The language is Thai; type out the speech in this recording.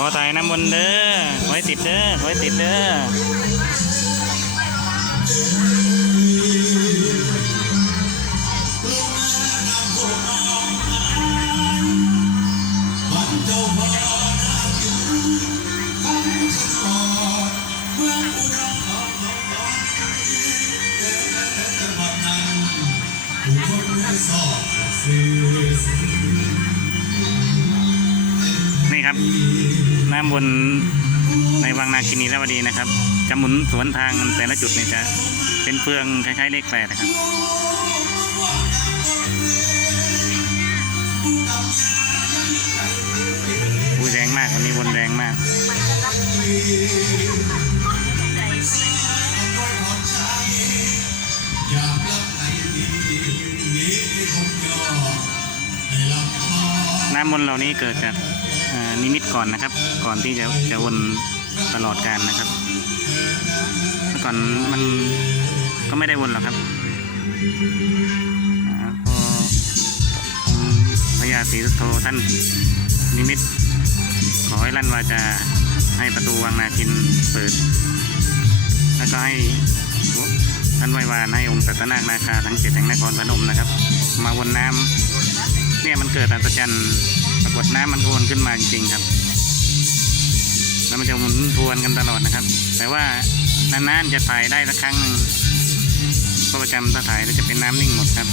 ขอถ่ายน้ำมนต์เด้อไว้ติดเด้อไว้ติดเด้อนี่ ครับ น้ำบนในวังนาคินีราวดีนะครับ จะหมุนสวนทางแต่ละจุดเนี่ยจะเป็นเฟืองคล้ายๆเลขแปดนะครับอุ้ยแรงมากวันนี้วนแรงมากน้ำมนต์เหล่านี้เกิดจาก นิมิตก่อนนะครับ ก่อนที่จะจะวนตลอดการนะครับเมื่อก่อนมันก็ไม่ได้วนหรอกครับพอองพญาศรีสุโธท่านนิมิต ขอให้ลั่นวาจาให้ประตูวังนาคินเปิด แล้วก็ให้ท่านไหว้วานให้องค์สัตนาคนาคาทั้งเจ็ดแห่งนครพนมนะครับ มาวนน้ำเนี่ยมันเกิดอัศจรรย์ วดน้ำมันก็วนขึ้นมาจริงๆครับ แล้วมันจะหมุนทวนกันตลอดนะครับ แต่ว่านานๆจะถ่ายได้สักครั้งหนึ่งเพราะประจำถ้าถ่ายแล้วจะเป็นน้ำนิ่งหมดครับ